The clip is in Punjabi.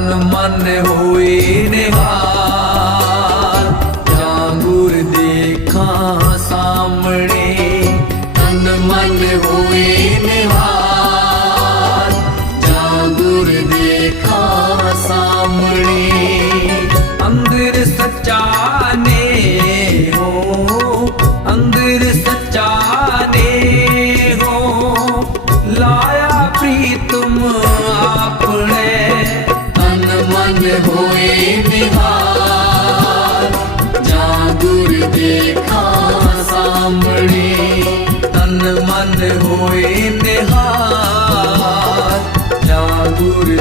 ਤਨ ਮਨ ਹੋਏ ਨਿਹਾਲ ਜਾਂ ਗੁਰ ਦੇਖਾਂ ਸਾਹਮਣੇ, ਤਨ ਮਨ ਹੋਏ ਨਿਹਾਲ ਜਾਂ ਗੁਰ ਦੇਖਾਂ ਸਾਹਮਣੇ ਮਨ ਹੋਏ ਨਿਹਾਲ ਜਾਂ ਗੁਰ ਦੇਖਾਂ ਸਾਹਮਣੇ ਤਨ ਮਨ ਹੋਏ ਨਿਹਾਲ ਜਾਂ ਗੁਰ